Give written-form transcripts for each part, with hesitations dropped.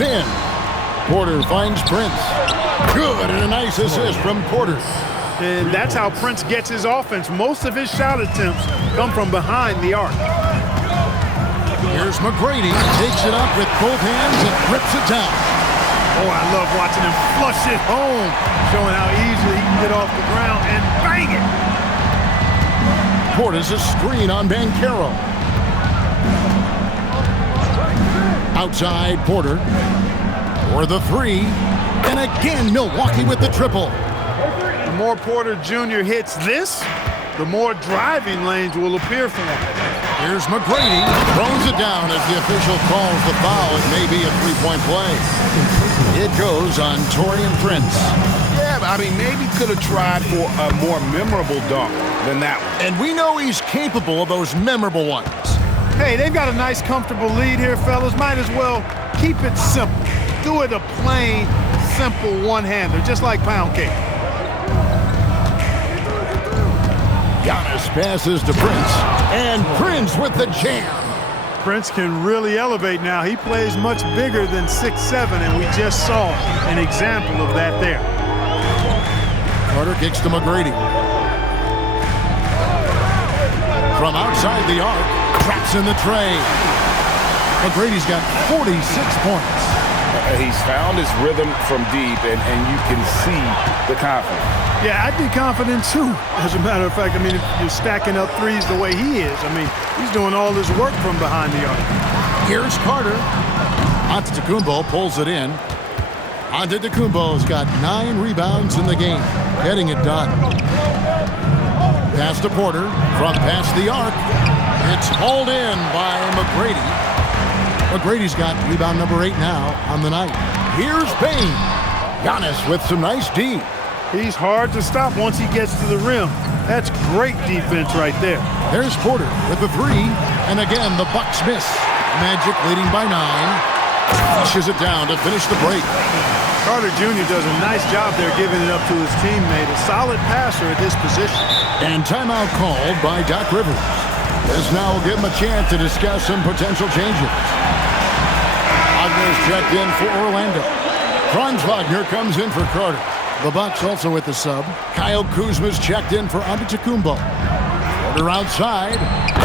in. Porter finds Prince. Good, and a nice assist from Porter. And that's how Prince gets his offense. Most of his shot attempts come from behind the arc. Here's McGrady. Takes it up with both hands and rips it down. Oh, I love watching him flush it home, showing how easily he can get off the ground and bang it. Porter's a screen on Banchero. Outside Porter for the three. And again, Milwaukee with the triple. The more Porter Jr. hits this, the more driving lanes will appear for him. Here's McGrady. Throws it down as the official calls the foul. It may be a three-point play. It goes on Taurean Prince. Yeah, I mean, maybe could have tried for a more memorable dunk than that one. And we know he's capable of those memorable ones. Hey, they've got a nice, comfortable lead here, fellas. Might as well keep it simple. Do it a plain, simple one-hander, just like pound cake. Giannis passes to Prince, and Prince with the jam. Prince can really elevate now. He plays much bigger than 6'7", and we just saw an example of that there. Carter kicks to McGrady. From outside the arc, traps in the tray. McGrady's got 46 points. He's found his rhythm from deep, and you can see the confidence. Yeah, I'd be confident too. As a matter of fact, I mean, if you're stacking up threes the way he is, I mean, he's doing all his work from behind the arc. Here's Carter. Antetokounmpo pulls it in. Antetokounmpo's got 9 rebounds in the game, getting it done. Pass to Porter from past the arc. It's hauled in by McGrady. McGrady's got rebound number 8 now on the night. Here's Payne. Giannis with some nice D. He's hard to stop once he gets to the rim. That's great defense right there. There's Porter with the 3. And again, the Bucks miss. Magic leading by 9. Pushes it down to finish the break. Carter Jr. does a nice job there giving it up to his teammate. A solid passer at his position. And timeout called by Doc Rivers. This now will give him a chance to discuss some potential changes. Wagner's checked in for Orlando. Franz Wagner comes in for Carter. The Bucks also with the sub. Kyle Kuzma's checked in for Antetokounmpo. Porter outside.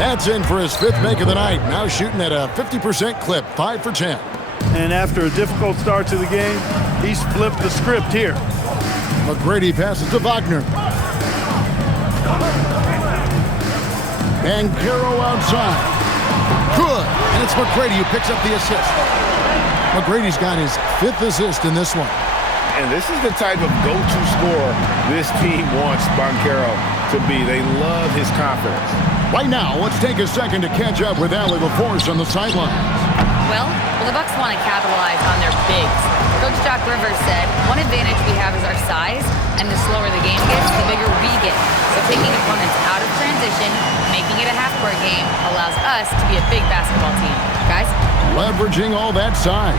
That's in for his 5th make of the night. Now shooting at a 50% clip, 5 for 10. And after a difficult start to the game, he's flipped the script here. McGrady passes to Wagner. Banchero outside. Good. And it's McGrady who picks up the assist. McGrady's got his 5th assist in this one. And this is the type of go-to scorer this team wants Banchero to be. They love his confidence. Right now, let's take a second to catch up with Allie LaForce on the sidelines. Well, the Bucks want to capitalize on their bigs. Coach Doc Rivers said, one advantage we have is our size, and the slower the game gets, the bigger we get. So taking opponents out of transition, making it a half-court game, allows us to be a big basketball team. Guys? Leveraging all that size.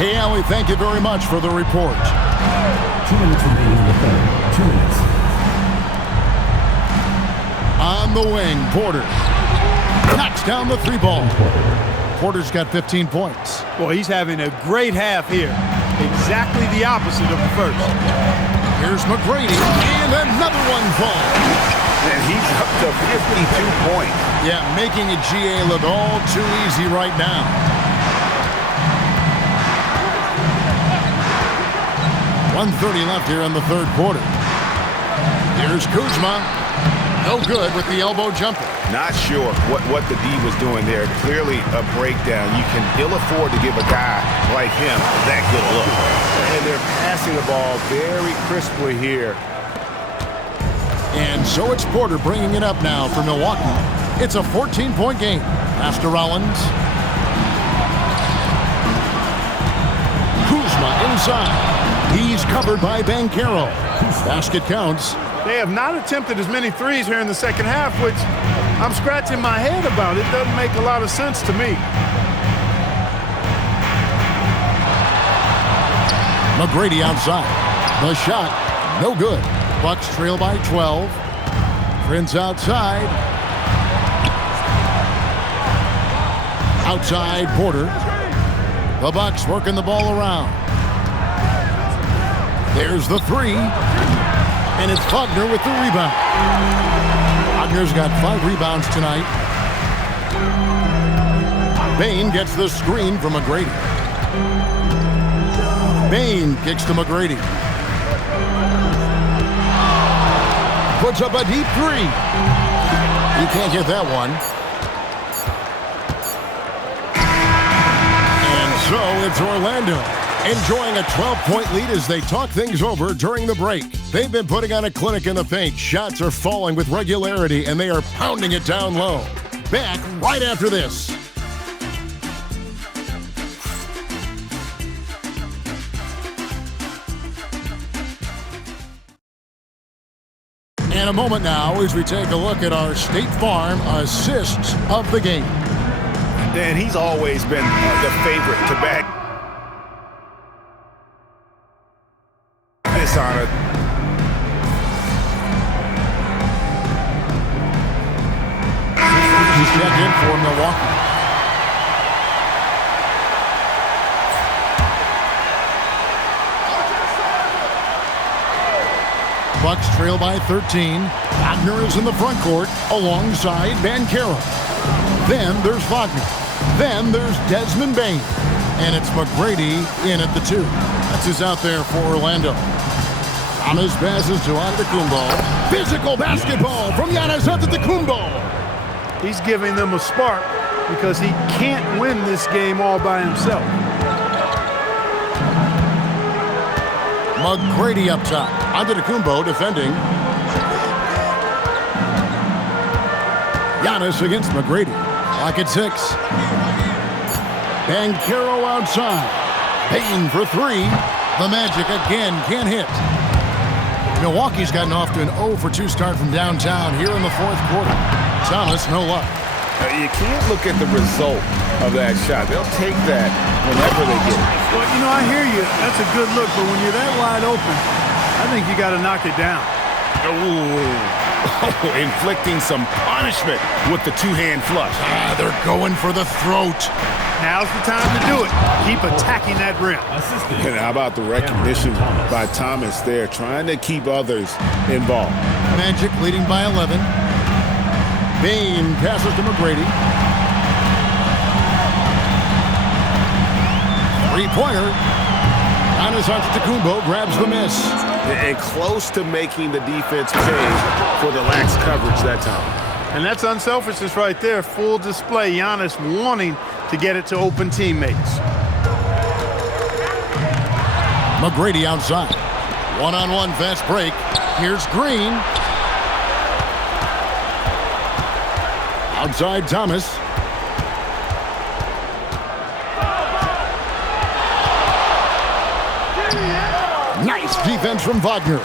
Hey, Allie, thank you very much for the report. 2 minutes remaining in the third. 2 minutes. On the wing, Porter. Knocks down the 3 ball. Porter's got 15 points. Boy, he's having a great half here. Exactly the opposite of the first. Here's McGrady, and another one falls. And he's up to 52 points. Yeah, making a GA look all too easy right now. .130 left here in the 3rd quarter. Here's Kuzma. No good with the elbow jumper. Not sure what the D was doing there. Clearly a breakdown. You can ill afford to give a guy like him that good look. And they're passing the ball very crisply here. And so it's Porter bringing it up now for Milwaukee. It's a 14-point game. Pass to Rollins. Kuzma inside. He's covered by Banchero. Basket counts. They have not attempted as many threes here in the second half, which I'm scratching my head about. It doesn't make a lot of sense to me. McGrady outside. The shot, no good. Bucks trail by 12. Prince outside. Outside Porter. The Bucks working the ball around. There's the three. And it's Wagner with the rebound. Wagner's got 5 rebounds tonight. Bain gets the screen from McGrady. Bain kicks to McGrady. Puts up a deep 3. He can't get that one. And so it's Orlando enjoying a 12-point lead as they talk things over during the break. They've been putting on a clinic in the paint. Shots are falling with regularity, and they are pounding it down low. Back right after this. In a moment now as we take a look at our State Farm assists of the game. Dan, he's always been the favorite to back this on it. He's checked in for Milwaukee. Bucks trail by 13. Wagner is in the front court alongside Banchero. Then there's Wagner. Then there's Desmond Bain. And it's McGrady in at the 2. That's who's out there for Orlando. Thomas passes to Antetokounmpo. Physical basketball from Giannis Antetokounmpo. He's giving them a spark because he can't win this game all by himself. McGrady up top. Antetokounmpo defending. Giannis against McGrady. Clock at 6. Banchero outside. Bain for 3. The Magic again can't hit. Milwaukee's gotten off to an 0-for-2 start from downtown here in the 4th quarter. Thomas, no luck. You can't look at the result of that shot. They'll take that whenever they get it. Well, you know, I hear you. That's a good look, but when you're that wide open, I think you got to knock it down. Oh, inflicting some punishment with the 2-hand flush. They're going for the throat. Now's the time to do it. Keep attacking that rim. And how about the recognition by Thomas there, trying to keep others involved. Magic leading by 11. Bain passes to McGrady. 3-pointer. Giannis Antetokounmpo grabs the miss. And close to making the defense pay for the lax coverage that time. And that's unselfishness right there. Full display. Giannis wanting to get it to open teammates. McGrady outside. One-on-one fast break. Here's Green. Outside Thomas. Nice defense from Wagner.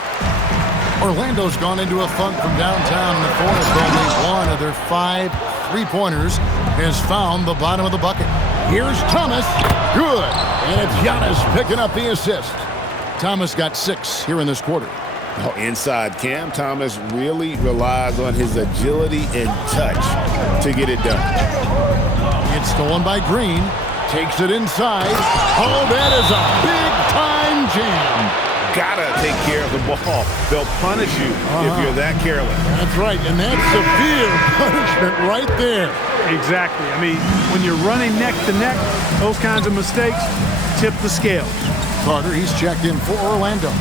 Orlando's gone into a funk from downtown in the 4th. Only one of their 5 3-pointers has found the bottom of the bucket. Here's Thomas. Good. And it's Giannis picking up the assist. Thomas got 6 here in this quarter. Oh, inside Cam Thomas really relies on his agility and touch to get it done. It's stolen by Green. Takes it inside. Oh, that is a big-time jam. Gotta take care of the ball. They'll punish you if you're that careless. That's right, and that's severe punishment right there. Exactly. I mean, when you're running neck to neck, those kinds of mistakes tip the scales. Carter, he's checked in for Orlando.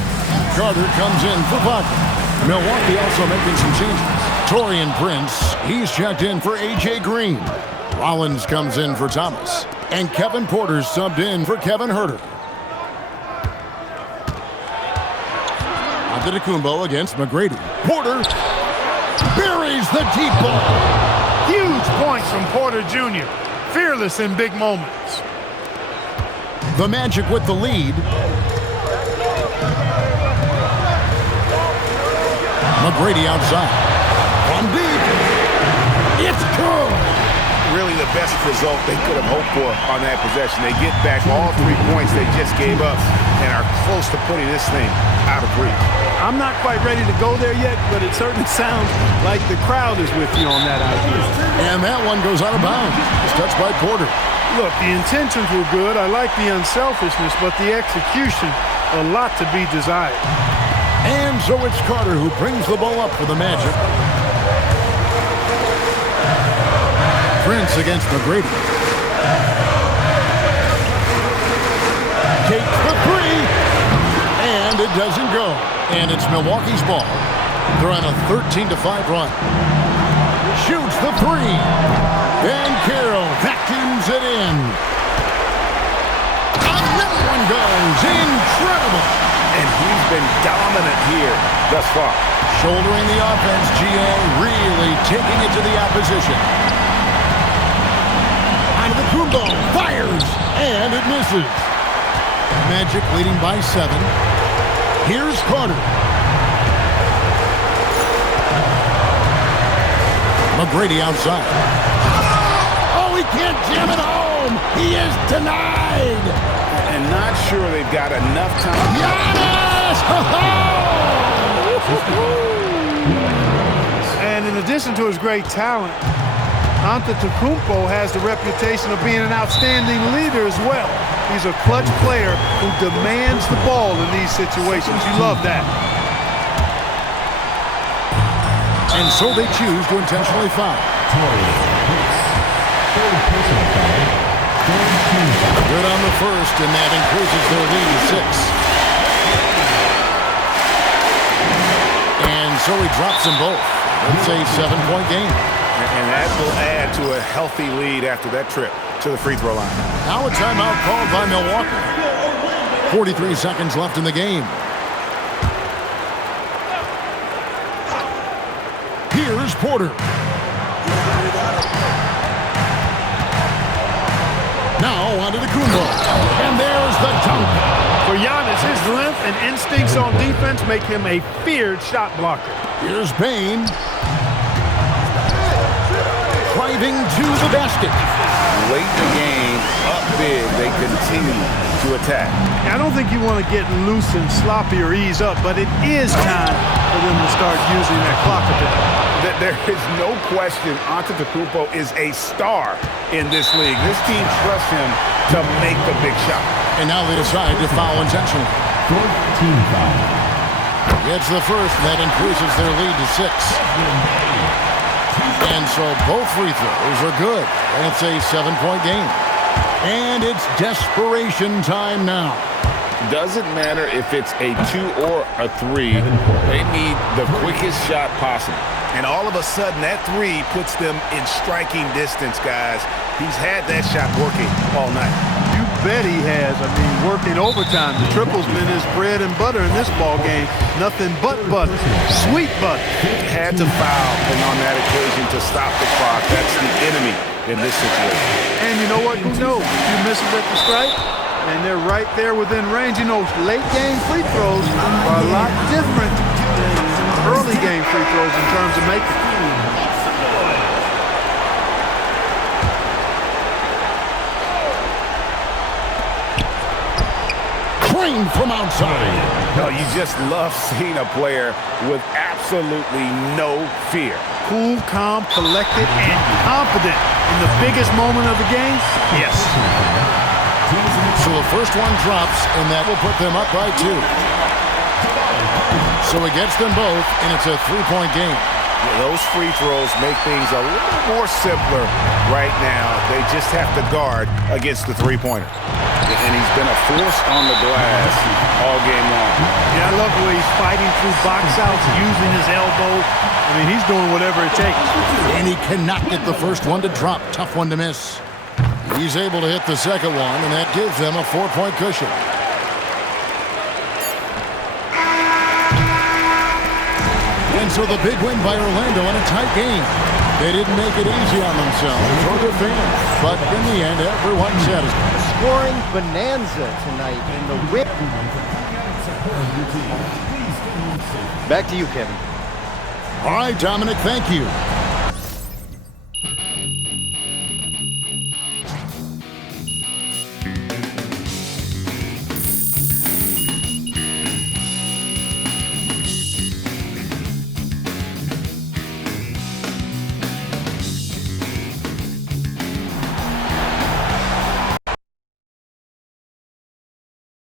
Carter comes in for Wagner. Milwaukee also making some changes. Taurean Prince, he's checked in for A.J. Green. Rollins comes in for Thomas. And Kevin Porter subbed in for Kevin Huerter. Antetokounmpo against McGrady. Porter buries the deep ball. Huge points from Porter Jr. Fearless in big moments. The Magic with the lead. McGrady outside. From deep. It's good. Really the best result they could have hoped for on that possession. They get back all 3 points they just gave up and are close to putting this thing out of reach. I'm not quite ready to go there yet, but it certainly sounds like the crowd is with you on that idea. And that one goes out of bounds. It's touched by Porter. Look, the intentions were good. I like the unselfishness, but the execution, a lot to be desired. And so it's Carter who brings the ball up for the Magic. Prince against McGrady. Takes the three. And it doesn't go. And it's Milwaukee's ball. They're on a 13-5 run. Shoots the three. Van Carroll vacuums it in. Another one goes. Incredible. And he's been dominant here thus far. Shouldering the offense, GA really taking it to the opposition. Antetokounmpo fires, and it misses. Magic leading by 7. Here's Carter. McGrady outside. Oh, he can't jam it home. He is denied. And not sure they've got enough time. Giannis! And in addition to his great talent, Antetokounmpo has the reputation of being an outstanding leader as well. He's a clutch player who demands the ball in these situations. You love that. And so they choose to intentionally foul. Good on the first, and that increases their lead to 6. And so he drops them both. It's a 7-point game. And that will add to a healthy lead after that trip to the free throw line. Now a timeout called by Milwaukee. 43 seconds left in the game. Here's Porter. Now onto the Kumbo. And there's the dunk. For Giannis, his length and instincts on defense make him a feared shot blocker. Here's Bane. Driving to the basket. Late in the game, up big, they continue to attack. I don't think you want to get loose and sloppy or ease up, but it is time for them to start using that clock a bit. There is no question Antetokounmpo is a star in this league. This team trusts him to make the big shot. And now they decide to foul intentionally. 14 foul. It's the first, and that increases their lead to 6. And so both free throws are good. And it's a 7-point game. And it's desperation time now. Doesn't matter if it's a 2 or a 3. They need the quickest shot possible. And all of a sudden, that 3 puts them in striking distance, guys. He's had that shot working all night. You bet he has. I mean, working overtime. The triple's been his bread and butter in this ball game. Nothing but butter. Sweet butter. Had to foul, and on that occasion to stop the clock. That's the enemy in this situation. And you know what? Who knows? If you miss them at the stripe, and they're right there within range. You know, late game free throws are a lot different than early game free throws in terms of making. Crane from outside. No, you just love seeing a player with absolutely no fear. Cool, calm, collected, and confident in the biggest moment of the game. Yes. So the first one drops, and that will put them up by 2. So he gets them both, and it's a 3-point game. Those free throws make things a little more simpler right now. They just have to guard against the three-pointer. And he's been a force on the glass all game long. Yeah, I love the way he's fighting through box outs, using his elbow. I mean, he's doing whatever it takes. And he cannot get the first one to drop. Tough one to miss. He's able to hit the second one, and that gives them a 4-point cushion. And so the big win by Orlando in a tight game. They didn't make it easy on themselves or their fans, but in the end, everyone's satisfied. Scoring bonanza tonight in the win. Back to you, Kevin. All right, Dominic, thank you.